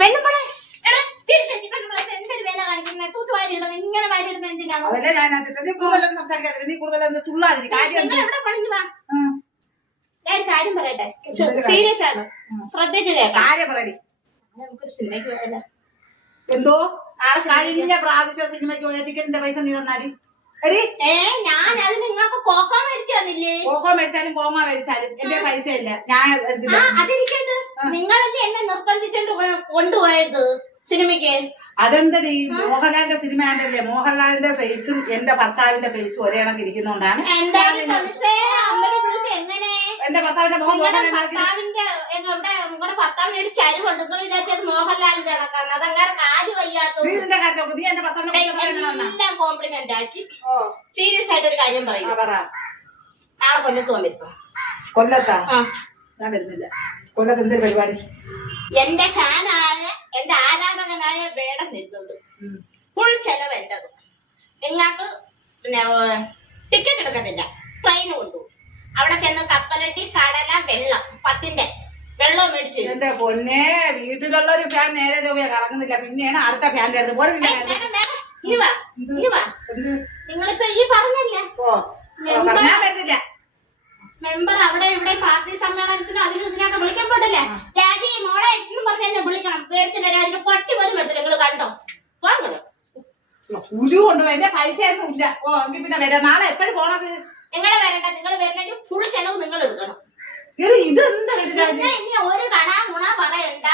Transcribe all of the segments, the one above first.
പെണ്ണുമ്പളെ എന്തൊരു വേല കാണിക്കുന്നത് തൂത്തുവാരി ഇടുന്നത് ഇങ്ങനെ വാരി ഇടുന്നത് എന്തിനാണോ? അതല്ലേ ഞാൻ നീ കൂടുതലൊന്നും സംസാരിക്കാതെ നീ കൂടുതലൊന്നും തുള്ളാതിരി കാര്യം എവിടെ പണിഞ്ഞു വാ. ഞാൻ കാര്യം പറയട്ടെ, സീരിയസ് ആണ്, ശ്രദ്ധിച്ചു കേൾക്കാം. കാര്യം പറയടി. നമുക്കൊരു സിനിമയ്ക്ക് പോയല്ലോ. എന്തോ കഴിഞ്ഞ പ്രാവശ്യം സിനിമയ്ക്ക് പോയ ടിക്കറ്റിന്റെ പൈസ നീ തന്നാടി എടി. ഞാൻ അത് നിങ്ങൾക്ക് കോക്കോ മേടിച്ചു തന്നില്ലേ? കോക്കോ മേടിച്ചാലും കോങ്ങോ മേടിച്ചാലും എന്റെ പൈസ ഇല്ല. ഞാൻ അതിരിക്കട്ട് നിങ്ങളല്ലേ എന്നെ നിർബന്ധിച്ചോണ്ട് കൊണ്ടുപോയത് സിനിമയ്ക്ക്. അതെന്തടി മോഹൻലാലിന്റെ സിനിമ ആണ്ടല്ലേ, മോഹൻലാലിന്റെ ഫേസും എന്റെ ഭർത്താവിന്റെ ഫേസും ഒരേ കണക്ക് ഇരിക്കുന്നോണ്ടാണ് എങ്ങനെ എന്റെ ഭർത്താവിന്റെ മോഹൻ നിങ്ങളുടെ ഭർത്താവിന് ഒരു ചരിവുണ്ട്. നിങ്ങൾ വിചാരിച്ചത് മോഹൻലാലിന്റെ കണക്കാണ്. അതങ്ങനെ കാല് വയ്യാത്ത എല്ലാം കോംപ്ലിമെന്റ് ആക്കി സീരിയസ് ആയിട്ട് ഒരു കാര്യം പറയും. നാളെ കൊല്ലത്ത് വന്നിരുന്നു. കൊല്ലത്താ? ഞാൻ വരുന്നില്ല. കൊല്ലത്ത് എന്തൊരു പരിപാടി? എന്റെ ഫാനായ എന്റെ ആരാധകനായ വേടൻ വരുന്നുണ്ട്. ഫുൾ ചെലവ് എന്റത്. നിങ്ങൾക്ക് പിന്നെ ടിക്കറ്റ് എടുക്കത്തില്ല, ട്രെയിന് കൊണ്ടുപോകും. അവിടെ ചെന്ന് കപ്പലട്ടി കടല വെള്ളം 10ന്റെ വെള്ളം മേടിച്ചു. എന്റെ പൊന്നെ, വീട്ടിലുള്ളൊരു ഫാൻ നേരെ ചൊവ്വ കറങ്ങുന്നില്ല, പിന്നെയാണ് അടുത്ത ഫാൻ്റെ അടുത്ത് പോടുന്നില്ല. നിങ്ങളിപ്പോ ഈ പറഞ്ഞല്ലേ വരുന്നില്ല മെമ്പർ അവിടെ ഇവിടെ പാർട്ടി സമ്മേളനത്തിനും അതിനും ഇതിനൊക്കെ വിളിക്കപ്പെട്ടില്ലേ? രാജി മോളെ എന്നും പറഞ്ഞ് എന്നെ വിളിക്കണം. പേരത്തില്ല, അതിന്റെ പൊട്ടി പോലും പെട്ടില്ല. നിങ്ങൾ കണ്ടോ? വാങ്ങണം. കുരു കൊണ്ടുപോയി എന്റെ പൈസ ഒന്നും ഇല്ല. ഓ എങ്കിൽ പിന്നെ വരാം. നാളെ എപ്പോഴും പോണത്? നിങ്ങളെ വരണ്ട, നിങ്ങൾ വരുന്നെങ്കിൽ ഫുൾ ചെലവ് നിങ്ങൾ എടുക്കണം. ഇതെന്താ ഇനി ഒരു കണാ ഗുണ പറയണ്ട.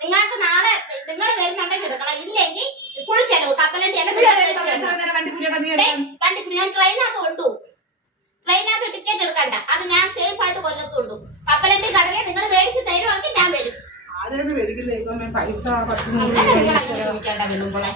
നിങ്ങൾക്ക് നാളെ നിങ്ങൾ വരുന്നുണ്ടെങ്കിൽ എടുക്കണം, ഇല്ലെങ്കിൽ ഫുൾ ചെലവ്. കപ്പലണ്ടി വണ്ടിക്കുടി ഞാൻ ട്രെയിനകത്ത് കൊണ്ടുപോകും. ട്രെയിനകത്ത് ടിക്കറ്റ് എടുക്കണ്ട, അത് ഞാൻ സേഫ് ആയിട്ട് കൊല്ലത്ത് കൊണ്ടുപോകും. കപ്പലണ്ടി കടലെ നിങ്ങൾ മേടിച്ച് തരുവാണെങ്കിൽ ഞാൻ വരും. ആരെയൊന്നും മേടിക്കുന്ന പൈസ ചോദിക്കണ്ട വരുമ്പോളെ